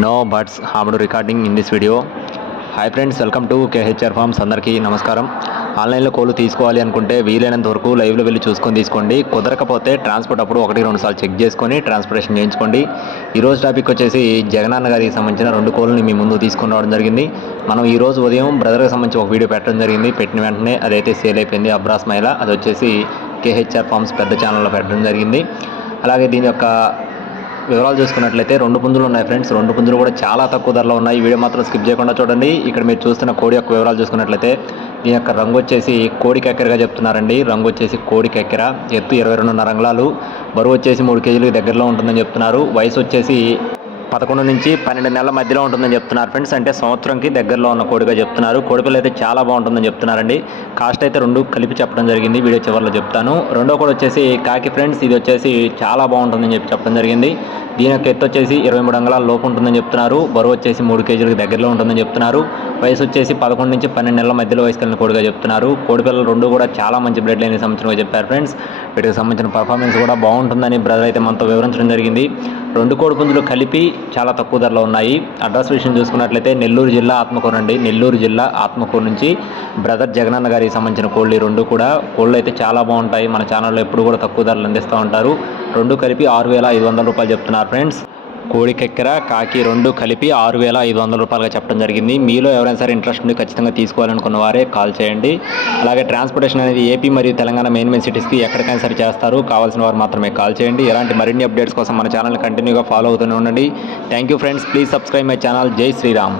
No buts harmed recording in this video hi friends welcome to KHR farms అందరికీ నమస్కారం. ఆన్లైన్లో కోళ్ళు తీసుకోవాలి అనుకుంటే వీలైనంత వరకు లైవ్లో వెళ్ళి చూసుకొని తీసుకోండి. కుదరకపోతే ట్రాన్స్పోర్ట్ అప్పుడు ఒకటి రెండు సార్లు చెక్ చేసుకొని ట్రాన్స్పోర్టేషన్ చేయించుకోండి. ఈరోజు టాపిక్ వచ్చేసి జగనన్న గారికి సంబంధించిన రెండు కోళ్ళని మీ ముందు తీసుకుని రావడం జరిగింది. మనం ఈరోజు ఉదయం బ్రదర్కి సంబంధించి ఒక వీడియో పెట్టడం జరిగింది. పెట్టిన వెంటనే అదైతే సేల్ అయిపోయింది. అబ్రాస్ మైల అది వచ్చేసి కేహెచ్ఆర్ ఫార్మ్స్ పెద్ద ఛానల్లో పెట్టడం జరిగింది. అలాగే దీని యొక్క వివరాలు చూసుకున్నట్లయితే రెండు పుంజులు ఉన్నాయి ఫ్రెండ్స్. రెండు పుంజులు కూడా చాలా తక్కువ ధరలో ఉన్నాయి. వీడియో మాత్రం స్కిప్ చేయకుండా చూడండి. ఇక్కడ మీరు చూస్తున్న కోడి యొక్క వివరాలు చూసుకున్నట్లయితే దీని యొక్క రంగు వచ్చేసి కోడి కెక్కెరగా చెప్తున్నారండి. రంగు వచ్చేసి కోడి కెక్కెర ఎత్తు ఇరవై రెండున్నర అంగుళాలు బరువు వచ్చేసి మూడు కేజీలకు దగ్గరలో ఉంటుందని చెప్తున్నారు. వయసు వచ్చేసి పదకొండు నుంచి పన్నెండు నెలల మధ్యలో ఉంటుందని చెప్తున్నారు ఫ్రెండ్స్. అంటే సంవత్సరంకి దగ్గరలో ఉన్న కోడిగా చెప్తున్నారు. కోడిపిల్ల అయితే చాలా బాగుంటుందని చెప్తున్నారండి. కాస్ట్ అయితే రెండు కలిపి చెప్పడం జరిగింది. వీడియో చివరిలో చెప్తాను. రెండో కూడా వచ్చేసి కాకి ఫ్రెండ్స్. ఇది వచ్చేసి చాలా బాగుంటుందని చెప్పి చెప్పడం జరిగింది. దీని యొక్క ఎత్తు వచ్చేసి ఇరవై మూడు అంగళాల లోపు ఉంటుందని చెప్తున్నారు. బరువు వచ్చేసి మూడు కేజీలకు దగ్గరలో ఉంటుందని చెప్తున్నారు. వయసు వచ్చేసి పదకొండు నుంచి పన్నెండు నెలల మధ్యలో వయసు కలిగిన కోడిగా చెప్తున్నారు. కోడిపిల్లలు రెండు కూడా చాలా మంచి బ్లడ్ లైన్ సంవత్సరంగా చెప్పారు ఫ్రెండ్స్. వీటికి సంబంధించిన పర్ఫార్మెన్స్ కూడా బాగుంటుందని బ్రదర్ అయితే మనతో వివరించడం జరిగింది. రెండు కోడిపుంజులు కలిపి చాలా తక్కువ ధరలో ఉన్నాయి. అడ్రస్ విషయం చూసుకున్నట్లయితే నెల్లూరు జిల్లా ఆత్మకూరు అండి. నెల్లూరు జిల్లా ఆత్మకూరు నుంచి బ్రదర్ జగనన్న గారికి సంబంధించిన కోళ్ళు ఈ రెండు కూడా. కోళ్ళు అయితే చాలా బాగుంటాయి. మన ఛానల్లో ఎప్పుడు కూడా తక్కువ ధరలు అందిస్తూ ఉంటారు. రెండు కలిపి ఆరు వేల ఐదు వందల రూపాయలు చెప్తున్నారు ఫ్రెండ్స్. కోడికెక్కర కాకి రెండు కలిపి ఆరు వేల ఐదు వందల రూపాయలుగా చెప్పడం జరిగింది. మీలో ఎవరైనా సరే ఇంట్రెస్ట్ ఉండి ఖచ్చితంగా తీసుకోవాలనుకున్న వారే కాల్ చేయండి. అలాగే ట్రాన్స్పోర్టేషన్ అనేది ఏపీ మరియు తెలంగాణ మెయిన్ మెయిన్ సిటీస్కి ఎక్కడికైనా సరే చేస్తారు. కావాల్సిన వారు మాత్రమే కాల్ చేయండి. ఇలాంటి మరిన్ని అప్డేట్స్ కోసం మన ఛానల్ కంటిన్యూగా ఫాలో అవుతూనే ఉండండి. Thank you friends. Please subscribe my channel. Jai Shriram.